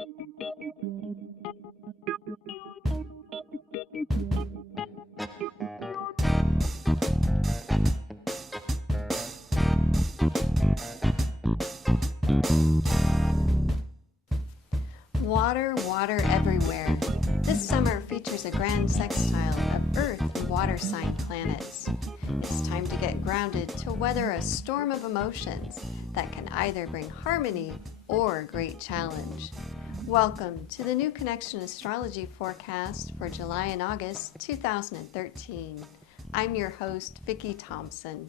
Water, water everywhere. This summer features a grand sextile of Earth and water sign planets. It's time to get grounded to weather a storm of emotions that can either bring harmony or great challenge. Welcome to the new Connexion Astrology forecast for July and August 2013. I'm your host, Vicki Thompson.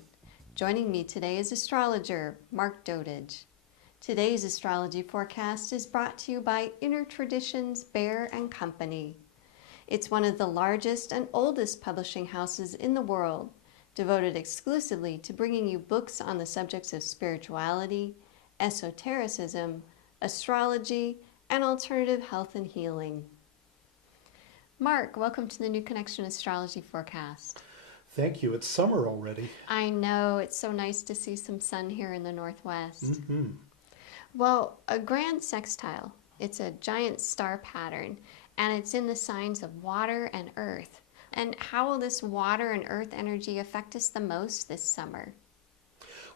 Joining me today is astrologer Mark Dotage. Today's astrology forecast is brought to you by Inner Traditions Bear and Company. It's one of the largest and oldest publishing houses in the world, devoted exclusively to bringing you books on the subjects of spirituality, esotericism, astrology, and alternative health and healing. Mark, welcome to the new Connexion Astrology forecast. Thank you. It's summer already. I know. It's so nice to see some sun here in the Northwest. Mm-hmm. Well, a grand sextile, it's a giant star pattern, and it's in the signs of water and earth. And how will this water and earth energy affect us the most this summer?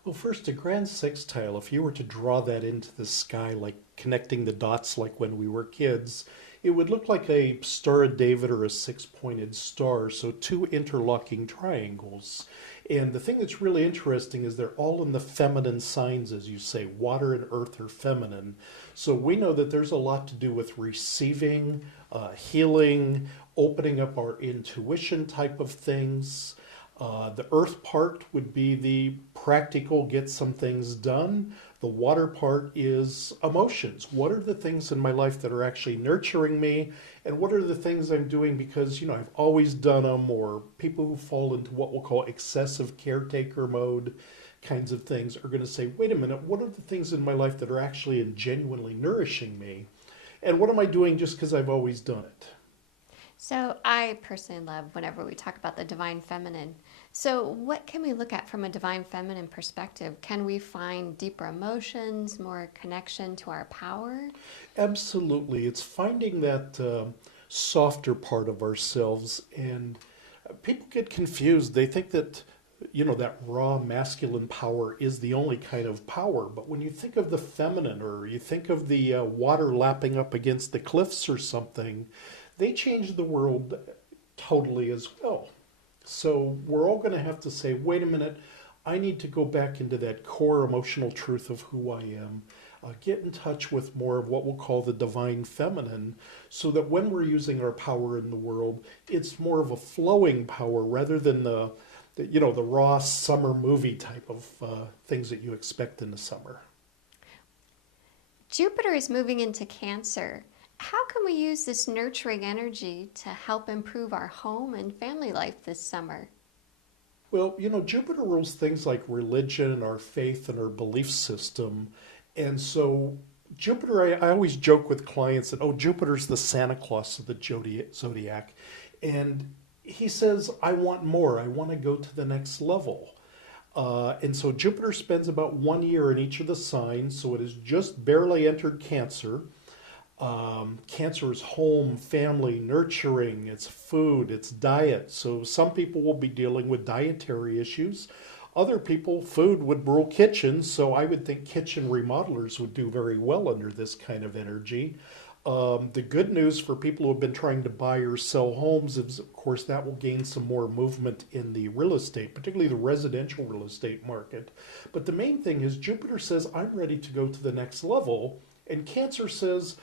Well, first, a grand sextile, if you were to draw that into the sky, like connecting the dots like when we were kids, it would look like a Star of David or a six-pointed star, so two interlocking triangles. And the thing that's really interesting is they're all in the feminine signs, as you say. Water and earth are feminine. So we know that there's a lot to do with receiving, healing, opening up our intuition type of things. The earth part would be the practical, get some things done. The water part is emotions. What are the things in my life that are actually nurturing me? And what are the things I'm doing because, I've always done them, or people who fall into what we'll call excessive caretaker mode kinds of things are going to say, wait a minute, what are the things in my life that are actually and genuinely nourishing me? And what am I doing just because I've always done it? So I personally love whenever we talk about the divine feminine. So what can we look at from a divine feminine perspective? Can we find deeper emotions, more connection to our power? Absolutely. It's finding that softer part of ourselves. And people get confused. They think that, that raw masculine power is the only kind of power. But when you think of the feminine, or you think of the water lapping up against the cliffs or something, they change the world totally as well. So we're all going to have to say, wait a minute, I need to go back into that core emotional truth of who I am, get in touch with more of what we'll call the divine feminine, so that when we're using our power in the world, it's more of a flowing power rather than the raw summer movie type of things that you expect in the summer. Jupiter is moving into Cancer. How can we use this nurturing energy to help improve our home and family life this summer? Well, Jupiter rules things like religion, our faith, and our belief system. And so Jupiter, I always joke with clients that, Jupiter's the Santa Claus of the zodiac. And he says, I want more. I want to go to the next level. And so Jupiter spends about 1 year in each of the signs. So it has just barely entered Cancer. Cancer is home, family, nurturing, it's food, it's diet. So some people will be dealing with dietary issues. Other people, food would rule kitchens. So I would think kitchen remodelers would do very well under this kind of energy. The good news for people who have been trying to buy or sell homes is, of course, that will gain some more movement in the real estate, particularly the residential real estate market. But the main thing is Jupiter says, I'm ready to go to the next level. And Cancer says,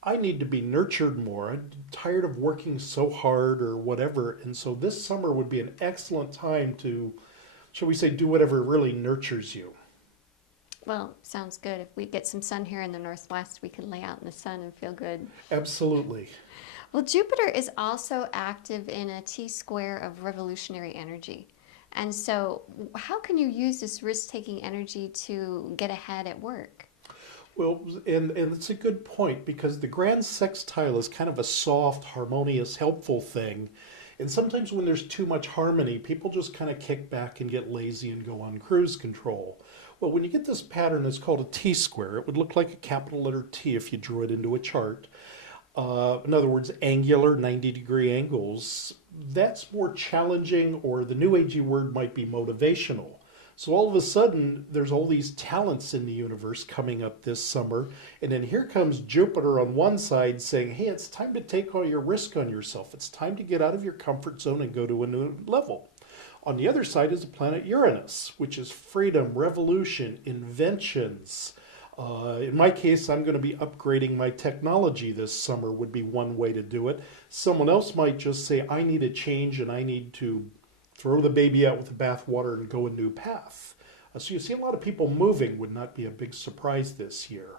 I need to be nurtured more. I'm tired of working so hard or whatever. And so this summer would be an excellent time to, shall we say, do whatever really nurtures you. Well, sounds good. If we get some sun here in the Northwest, we can lay out in the sun and feel good. Absolutely. Well, Jupiter is also active in a T-square of revolutionary energy. And so how can you use this risk-taking energy to get ahead at work? Well, and it's a good point, because the grand sextile is kind of a soft, harmonious, helpful thing. And sometimes when there's too much harmony, people just kind of kick back and get lazy and go on cruise control. Well, when you get this pattern, it's called a T-square. It would look like a capital letter T if you drew it into a chart. In other words, angular 90-degree angles. That's more challenging, or the new agey word might be motivational. So all of a sudden, there's all these talents in the universe coming up this summer. And then here comes Jupiter on one side saying, hey, it's time to take all your risk on yourself. It's time to get out of your comfort zone and go to a new level. On the other side is the planet Uranus, which is freedom, revolution, inventions. In my case, I'm going to be upgrading my technology this summer would be one way to do it. Someone else might just say, I need a change and I need to throw the baby out with the bathwater and go a new path. So you see a lot of people moving would not be a big surprise this year.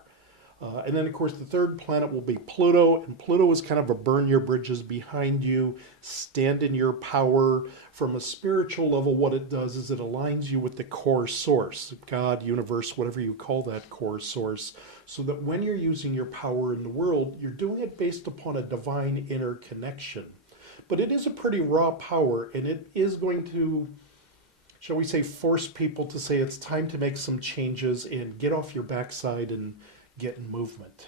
And then, of course, the third planet will be Pluto, and Pluto is kind of a burn your bridges behind you, stand in your power. From a spiritual level, what it does is it aligns you with the core source, God, universe, whatever you call that core source, so that when you're using your power in the world, you're doing it based upon a divine inner connection. But it is a pretty raw power, and it is going to, shall we say, force people to say it's time to make some changes and get off your backside and get in movement.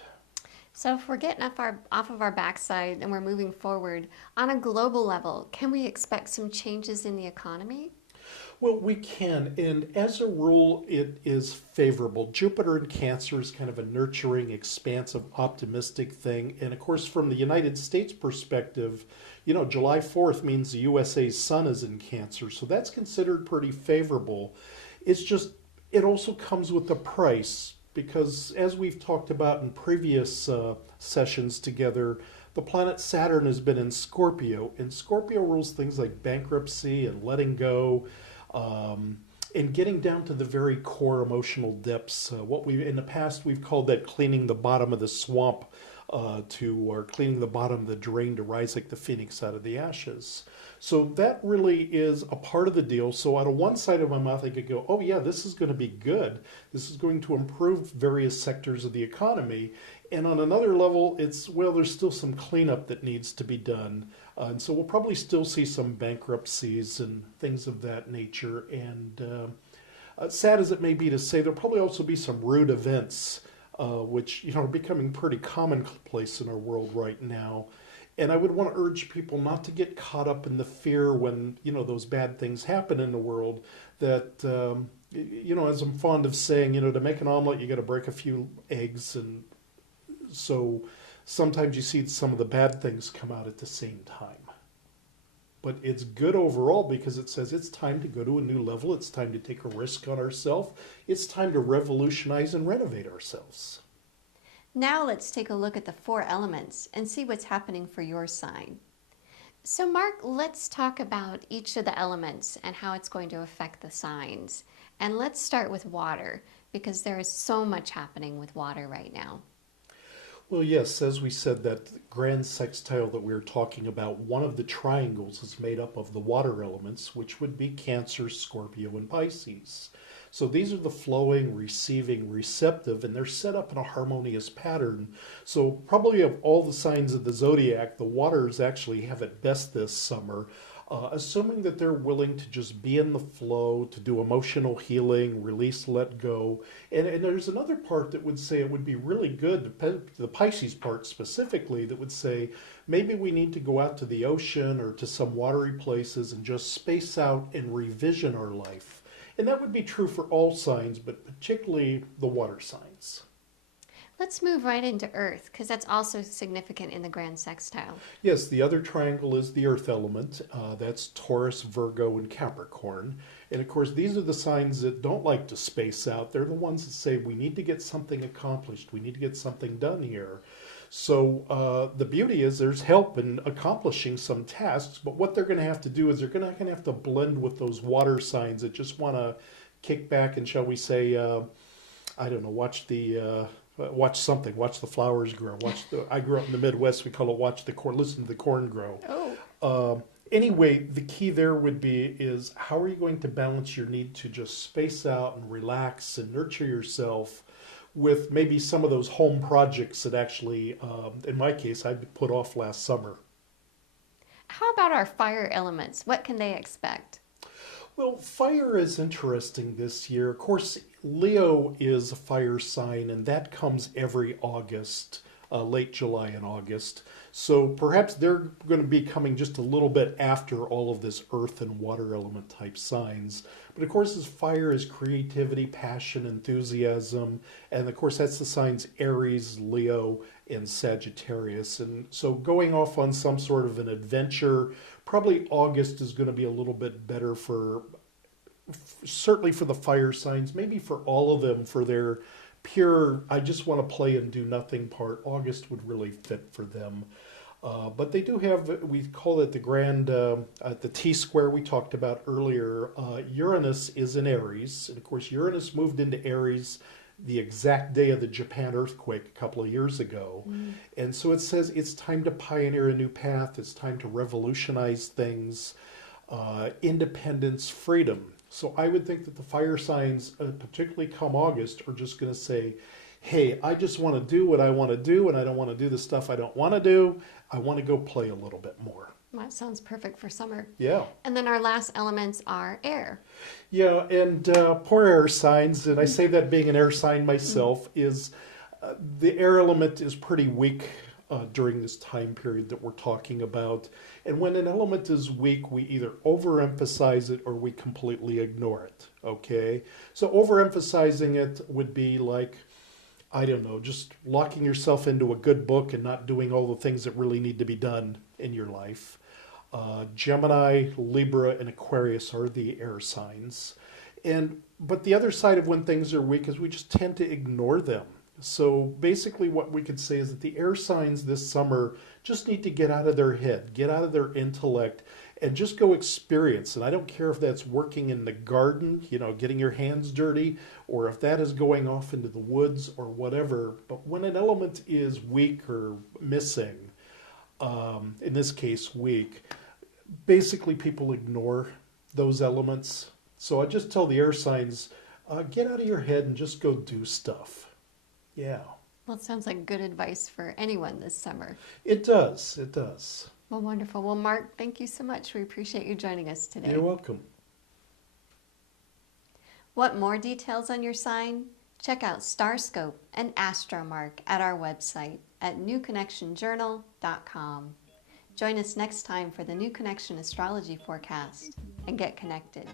So if we're getting off of our backside and we're moving forward, on a global level, can we expect some changes in the economy? Well, we can, and as a rule, it is favorable. Jupiter in Cancer is kind of a nurturing, expansive, optimistic thing. And of course, from the United States perspective, you know, July 4th means the USA's sun is in Cancer, so that's considered pretty favorable. It's just, it also comes with a price, because as we've talked about in previous sessions together, the planet Saturn has been in Scorpio, and Scorpio rules things like bankruptcy and letting go, and getting down to the very core emotional depths. What we in the past we've called that cleaning the bottom of the swamp, or cleaning the bottom of the drain to rise like the phoenix out of the ashes. So that really is a part of the deal. So out of one side of my mouth, I could go, oh yeah, this is going to be good. This is going to improve various sectors of the economy. And on another level, it's, well, there's still some cleanup that needs to be done. And so we'll probably still see some bankruptcies and things of that nature. And sad as it may be to say, there'll probably also be some rude events, which, you know, are becoming pretty commonplace in our world right now. And I would want to urge people not to get caught up in the fear when, you know, those bad things happen in the world. That, you know, as I'm fond of saying, you know, to make an omelet, you got to break a few eggs. And so sometimes you see some of the bad things come out at the same time. But it's good overall because it says it's time to go to a new level. It's time to take a risk on ourselves. It's time to revolutionize and renovate ourselves. Now let's take a look at the 4 elements and see what's happening for your sign. So Mark, let's talk about each of the elements and how it's going to affect the signs. And let's start with water, because there is so much happening with water right now. Well, yes, as we said, that grand sextile that we were talking about, one of the triangles is made up of the water elements, which would be Cancer, Scorpio, and Pisces. So these are the flowing, receiving, receptive, and they're set up in a harmonious pattern. So probably of all the signs of the zodiac, the waters actually have it best this summer, assuming that they're willing to just be in the flow, to do emotional healing, release, let go. And there's another part that would say it would be really good, the Pisces part specifically, that would say maybe we need to go out to the ocean or to some watery places and just space out and revision our life. And that would be true for all signs, but particularly the water signs. Let's move right into Earth, because that's also significant in the grand sextile. Yes, the other triangle is the earth element. That's Taurus, Virgo, and Capricorn. And of course, these are the signs that don't like to space out. They're the ones that say, we need to get something accomplished. We need to get something done here. So the beauty is there's help in accomplishing some tasks, but what they're going to have to do is they're going to have to blend with those water signs that just want to kick back and, shall we say, I don't know, watch something, watch the flowers grow. I grew up in the Midwest, we call it listen to the corn grow. Oh. Anyway, the key there would be is how are you going to balance your need to just space out and relax and nurture yourself with maybe some of those home projects that actually, in my case, I put off last summer. How about our fire elements? What can they expect? Well, fire is interesting this year. Of course, Leo is a fire sign, and that comes every August, late July and August. So perhaps they're going to be coming just a little bit after all of this earth and water element type signs. But of course, as fire is creativity, passion, enthusiasm, and of course, that's the signs Aries, Leo, and Sagittarius. And so going off on some sort of an adventure, probably August is going to be a little bit better for certainly for the fire signs, maybe for all of them for their pure, I just want to play and do nothing part. August would really fit for them. But they do have, we call it the grand, the T square we talked about earlier. Uranus is in Aries. And of course, Uranus moved into Aries the exact day of the Japan earthquake a couple of years ago. And so it says it's time to pioneer a new path. It's time to revolutionize things, independence, freedom. So I would think that the fire signs, particularly come August, are just going to say, hey, I just want to do what I want to do, and I don't want to do the stuff I don't want to do. I want to go play a little bit more. That sounds perfect for summer. Yeah. And then our last elements are air. Yeah, and poor air signs, and I say that being an air sign myself, is the air element is pretty weak during this time period that we're talking about. And when an element is weak, we either overemphasize it or we completely ignore it, okay? So overemphasizing it would be like, I don't know, just locking yourself into a good book and not doing all the things that really need to be done in your life. Gemini, Libra, and Aquarius are the air signs. But the other side of when things are weak is we just tend to ignore them. So basically what we could say is that the air signs this summer just need to get out of their head, get out of their intellect, and just go experience. And I don't care if that's working in the garden, getting your hands dirty, or if that is going off into the woods or whatever. But when an element is weak or missing, in this case weak, basically people ignore those elements. So I just tell the air signs, get out of your head and just go do stuff. Yeah. Well, it sounds like good advice for anyone this summer. It does. It does. Well, wonderful. Well, Mark, thank you so much. We appreciate you joining us today. You're welcome. Want more details on your sign? Check out Starscope and AstroMark at our website at newconnectionjournal.com. Join us next time for the New Connection Astrology Forecast and get connected.